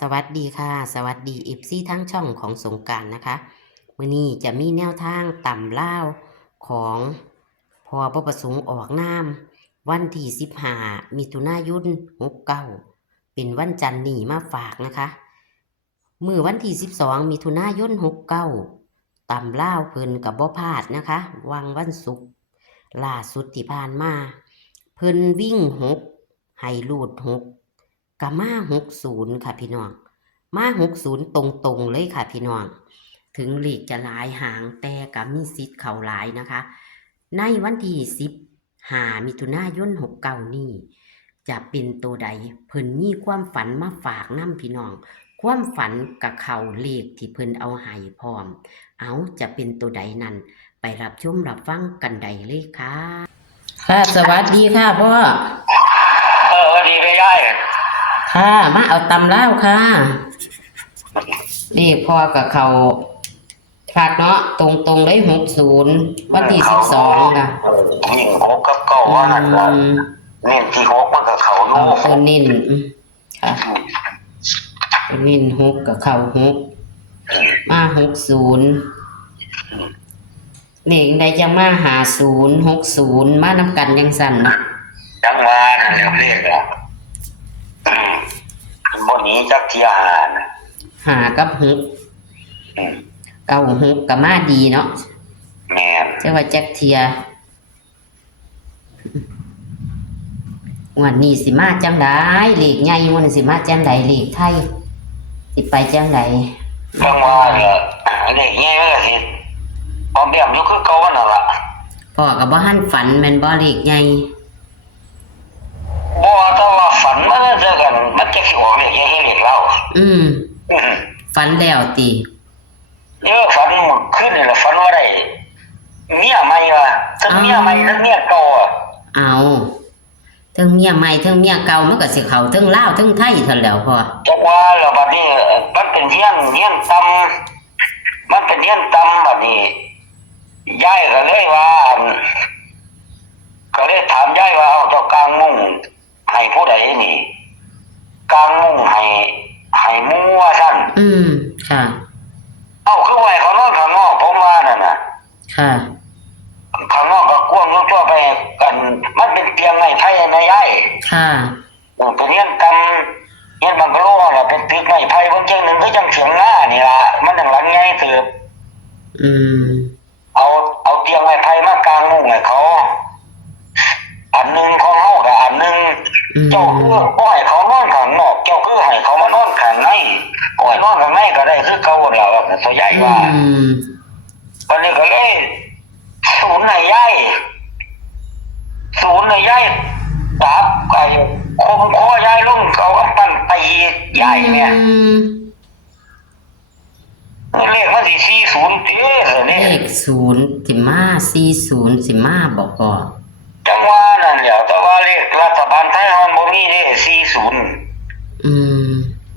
สวัสดีค่ะสวัสดีเอฟซีทั้งช่องของสงกรานต์นะคะวันนี้จะมีแนวทางต่ำเล่าวของพอประสงค์ออกนามวันที่15มิถุนายน69เป็นวันจันทร์นี่มาฝากนะคะมื้อวันที่12มิถุนายน69ต่ำเล่าวเพิ่นกับบ่พลาดนะคะวันศุกร์ล่าสุดที่ผ่านมาเพิ่นวิ่ง6ให้รูด6กะมา60ค่ะพี่น้องมา60ตรงๆเลยค่ะพี่น้องถึงเลขจะหลายหางแต่ก็มีสิทธิ์เข้าหลายนะคะในวันที่15มิถุนายน69นี้จะเป็นตัวใดเพิ่นมีความฝันมาฝากนำพี่น้องความฝันกับเขาเลขที่เพิ่นเอาให้พร้อมเอาจะเป็นตัวใดนั้นไปรับชมรับฟังกันได้เลยค่ะค่ะสวัสดีค่ะพ่อสวัสดีไม่ได้ค่ะมาเอาตำเล่าค่ะนี่พ่อกับเขาฝากเนาะตรงๆเลย60วันที่12ค่ะยิ่งหกกับเก้าว่าหันละเน้นที่หกมันกับเขาลูกตัวนิ่นค่ะตัวนิ่น6กับเขา6มา60เลขใดจะมา50 60มานำกันยังสั่นเนาะจังว่านั่นเรียกอ่ะบนนี้จักที่อาหาร5กับ6 96กับมาดีเนาะแม่นจะว่าจักเทียวันนี้สิมาจังได๋เลขใหญ่วันนี้สิมาจังได๋เลขไทยสิไปจังได๋จังว่าเนี่ยเลขใหญ่มันก็สิพอแบบอยู่คือเก่านั่นล่ะพ่อก็บ่ทันฝันแม่นบ่เลขใหญ่บ่แต่ว่าฝันมันจะกันมันจะสิออกเลขใหญ่ให้เลขเล่าฝันแล้วติฝันขึ้นนี่ล่ะฝันว่าได้เมียใหม่ว่ะทั้งเมียใหม่ทั้งเมียเก่าเอาทั้งเมียใหม่ทั้งเมียเก่ามันก็สิเข้าทั้งลาวทั้งไทยซั่นแล้วพ่อจังว่าแล้วบัดนี้มันเป็นเฮียนตำมันเป็นเฮียนตำบัดนี้ยายก็เลยว่าก็เลยถามยายว่าเอาตัวกลางมุ้งให้ผู้ใดนี่กลางมุ้งให้มู่ว่าซั่นค่ะเอาคือไว้ข้างนอกผมว่านั่นน่ะค่ะข้างนอกก็กว้างทั่วไปกันมันเป็นเตียงไม้ไผ่นะยายค่ะเป็นเฮียนตำเฮียนบังกะโลน่ะเป็นตึกไม้ไผ่เบิ่งจังนึงคือจังเถียงนานี่ล่ะมันหลังใหญ่เติบเอาเตียงไม้ไผ่มากลางมุ้งให้เขาอันนึงของเฮาก็อันนึงเจ้าคือบ่ให้เขานอนข้างนอกเจ้าคือให้เขามานอนข้างในบ่ให้นอนข้างในก็ได้คือเก่าแล้วตัวใหญ่ว่าวันนี้ก็เลยศูนย์ให้ยายตับไอ้คมคอยายลงเขาอันปั้นตียายเนี่ยเลขมันสิ40เด้อเลข0สิมา40สิมาบ่ก็จังว่านั่นแหละแต่ว่าเลขรัฐบาลไทยมันบ่มีเลข40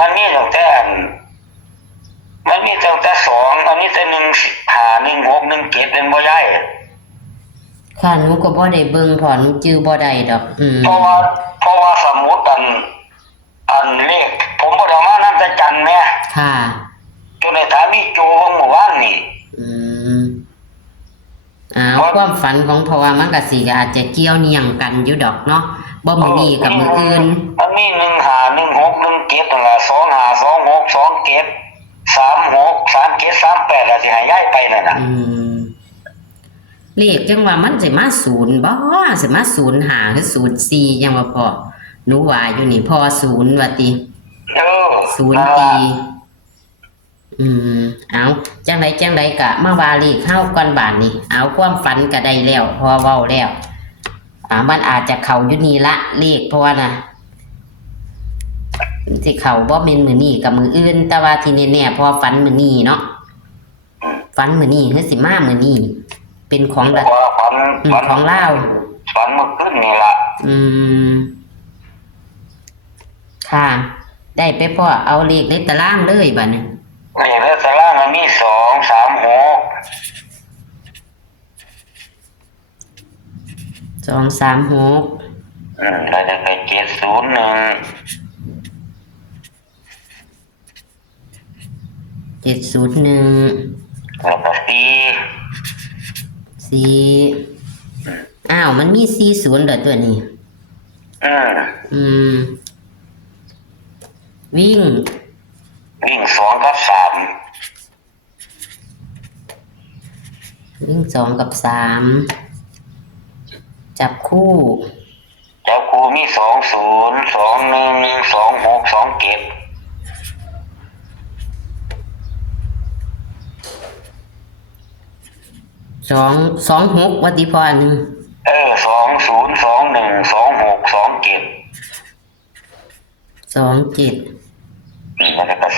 มันมีตั้งแต่มันมีตั้งแต่2มันมีแต่1 5 1 6 1 7เป็นบ่ได้ค่ะหนูก็บ่ได้เบิ่งพอหนูจื้อบ่ได้ดอกเพราะว่าสมมุติอันเลขผมบ่ได้มานำแต่จันทร์แม่ค่ะจนได้ถามมีโจของหมู่บ้านนี่ความฝันของพ่อมันก็สิอาจจะเกี่ยวเนื่องกันอยู่ดอกเนาะบ่มื้อนี้กับมื้ออื่นมันมี1 5 1 6 1 7นั่นล่ะ2 5 2 6 2 7 3 6 3 7 3 8แล้วสิให้ย้ายไปนั่นน่ะเลขจังว่ามันสิมา0บ่สิมา05หรือ04จังว่าพ่อหนูว่าอยู่นี่พ่อ0ว่าติ0ตีเอาจังไดก็มาว่าเลขเฮาก่อนบาดนี้เอาความฝันก็ได้แล้วพอเว้าแล้วมันอาจจะเข้าอยู่นี่ละเลขเพราะว่าน่ะสิเข้าบ่แม่นมื้อนี้กับมื้ออื่นแต่ว่าที่แน่ๆพอฝันมื้อนี้เนาะฝันมื้อนี้คือสิมามื้อนี้เป็นของของลาวฝันเมื่อคืนนี่ล่ะค่ะได้ไปพ่อเอาเลขในตารางเลยบัดนี้ในตารางมันมี2 3 6 2 3 6แล้วจะไป701 701แล้วก็4อ้าวมันมี40เด้อตัวนี้อืม วิ่ง2 กับ 3วิ่ง2 กับ 3จับคู่มี20 21 26 27 26วัติพรหนึ่ง20 21 26 27 แล้วก็30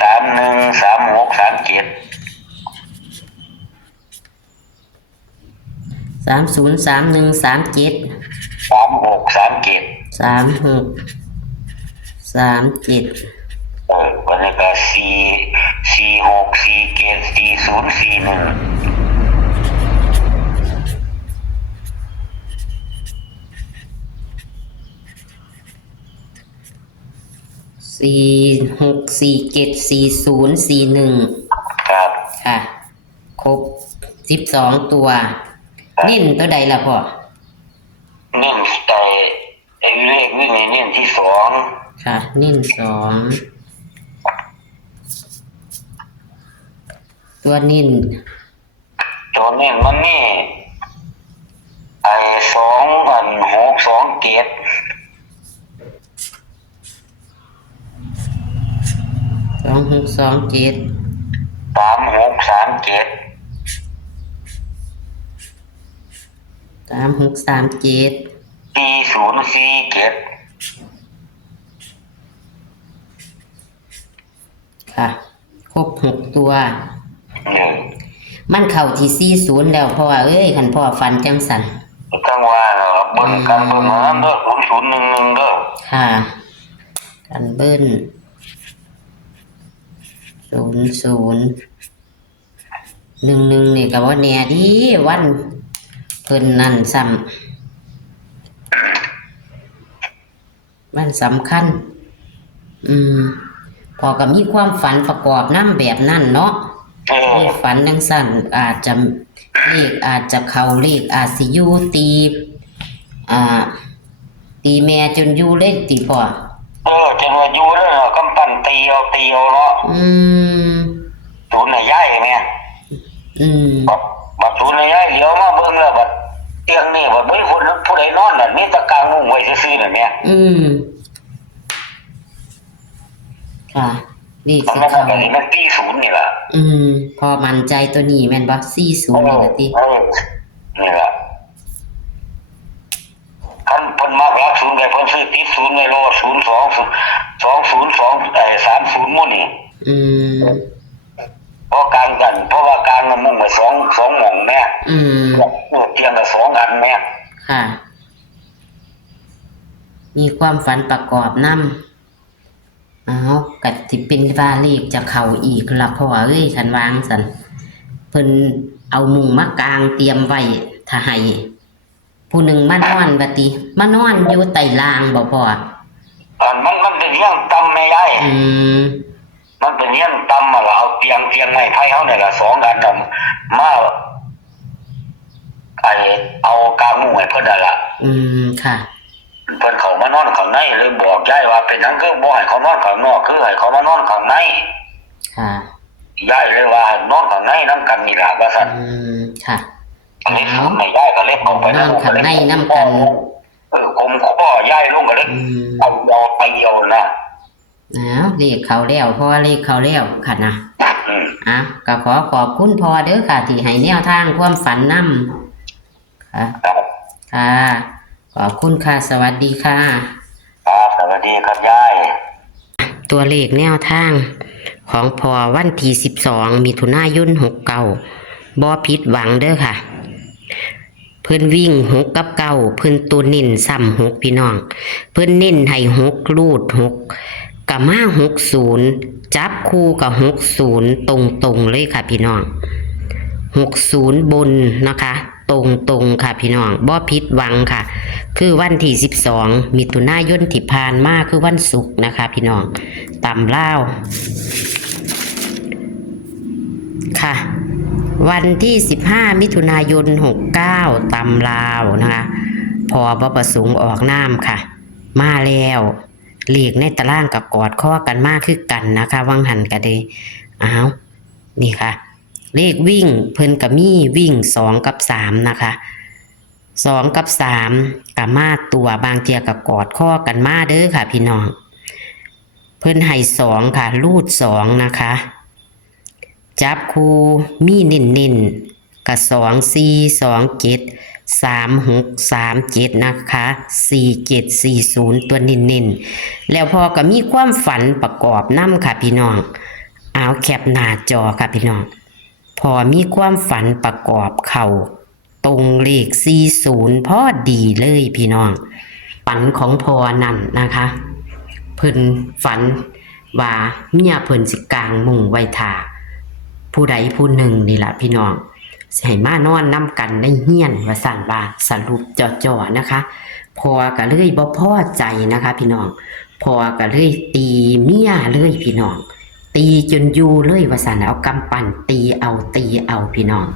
31 36 37 30 31 37 36 37 36 37วันนี้ก็46 47 40 41 46 47 40 41ครับ ค่ะครบ12ตัวเน้นตัวใดล่ะพ่อเน้นไอ้เลขวิ่งเน้นที่2ค่ะเน้น2ตัวเน้นมันนี่ไอ้2 6 2 7 2627 36 37 3637 40 47ค่ะครบ6ตัว นี่ มันเข้าที่40แล้วเพราะว่าคันพ่อฟันจังสัน ตั้งว่าเบิ่งกันเบิ่งนั้นเด้อ0011เด้อค่ะกันเบิ้ล0011นี่ก็ว่าแน่ดีวันเพิ่นนั่นซ้ำวันสำคัญพอก็มีความฝันประกอบนำแบบนั้นเนาะเลขฝันจังซั่นอาจจะเลขอาจจะเข้าเลขอาจสิอยู่ตีแม่จนอยู่เล่นตีพ่อจะมาอยู่แล้วกำปั้นตีเอาเนาะศูนย์น่ะย้ายแม่บัดศูนย์น่ะย้ายเดี๋ยวมาเบิ่งแล้วบัดเตียงนี่บัดบ่มีคนผู้ใดนอนน่ะมีแต่กางมุ้งไว้ซื่อๆน่ะแม่ค่ะนี่สิเข้ามันตี0นี่ล่ะพอมั่นใจตัวนี้แม่นบ่40นี่ล่ะตินี่ล่ะคันเพิ่นมักรัก0ก็เพิ่นซื้อติด0ไว้โล02 30 หมู่นี่เพราะว่ากลางมันมุ่งไป2หม่องแม่เตียงก็2อันแม่ค่ะมีความฝันประกอบนำก็สิเป็นว่าเลขจะเข้าอีกล่ะเพราะว่าคันวางซั่นเพิ่นเอามุ้งมากางเตรียมไว้ถ้าให้ผู้หนึ่งมานอนบัดนี้มานอนอยู่ใต้รางบ่พ่อมันเป็นเรื่องตำแม่ยายมันเป็นเรื่องตำล่ะเอาเตียงไม้ไผ่เฮานี่ล่ะ2อันมาเอากางมุ้งให้เพิ่นนั่นล่ะค่ะเพิ่นเข้ามานอนข้างในเลยบอกยายว่าเป็นหยังคือบ่ให้เขานอนข้างนอกคือให้เขามานอนข้างในค่ะยายเลยว่านอนข้างในนำกันนี่ล่ะว่าซั่นค่ะอันนี้ไม่ยายก็เลยเข้าไปนอนข้างในนำกันกลมข้อยายลงก็เลยเอาไปเดียวนะเลขเขาแล้วเพราะว่าเลขเขาแล้วค่ะนะก็ขอบคุณพ่อเด้อค่ะที่ให้แนวทางความฝันนำค่ะค่ะขอบคุณค่ะสวัสดีค่ะสวัสดีครับยายตัวเลขแนวทางของพ่อวันที่12มิถุนายน69บ่ผิดหวังเด้อค่ะเพิ่นวิ่ง6กับ9เพิ่นตัวเน้นซ้ำ6พี่น้องเพิ่นเน้นให้6รูด6กับมา60จับคู่กับ60ตรงเลยค่ะพี่น้อง60บนนะคะตรงค่ะพี่น้องบ่ผิดหวังค่ะคือวันที่12มิถุนายนที่ผ่านมาคือวันศุกร์นะคะพี่น้องตำลาว ค่ะ วันที่15มิถุนายน69ตำลาวนะคะพอบประสงค์ออกน้ำค่ะ มาแล้วเลขในตารางกับกอดข้อกันมากคือกันนะคะวังหันกันเลยอ้าวนี่ค่ะ เลขวิ่งเพิ่นกับมี่วิ่ง2 กับ 3นะคะ2 กับ 3กับมาตัวบางเทียกับกอดข้อกันมาเด้อค่ะพี่น้องเพิ่นให้2ค่ะรูด2นะคะจับคูมีเน้นๆกับ2 4 2 7 3 6 3 7นะคะ4 7 4 0ตัวเน้นๆแล้วพอก็มีความฝันประกอบนํค่ะพี่น้องเอาแคปหน้าจอค่ะพี่น้องพอมีความฝันประกอบเข่าตรงเลข40พอดีเลยพี่น้องฝันของพอนั่นนะคะเพิ่นฝันว่าเมียเพิ่นสิกางมุงไว้ท่าผู้ใดผู้หนึ่งนี่แหละพี่น้องให้มานอนนำกันในเฮียนว่าสั่นว่าสรุปจ่อๆนะคะพอก็เลยบ่พอใจนะคะพี่น้องพอก็เลยตีเมียเลยพี่น้องตีจนอยู่เลยว่าสั่นเอากำปั้นตีเอาพี่น้อง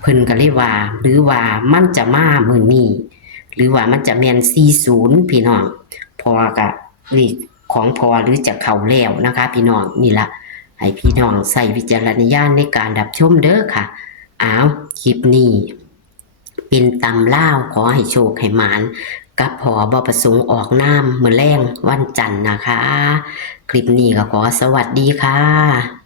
เพิ่นก็เลยว่าหรือว่ามันจะมามื้อนี้หรือว่ามันจะแม่น40พี่น้องพอก็เลขของพอหรือจะเข้าแล้วนะคะพี่น้องนี่ล่ะให้พี่น้องใส่วิจารณญาณในการรับชมเด้อค่ะอ้าวคลิปนี้เป็นตำล่าวขอให้โชคให้หมานกับพบประสงค์ออกน้ำมื้อแรงวันจันทร์นะคะคลิปนี้ก็ขอสวัสดีค่ะ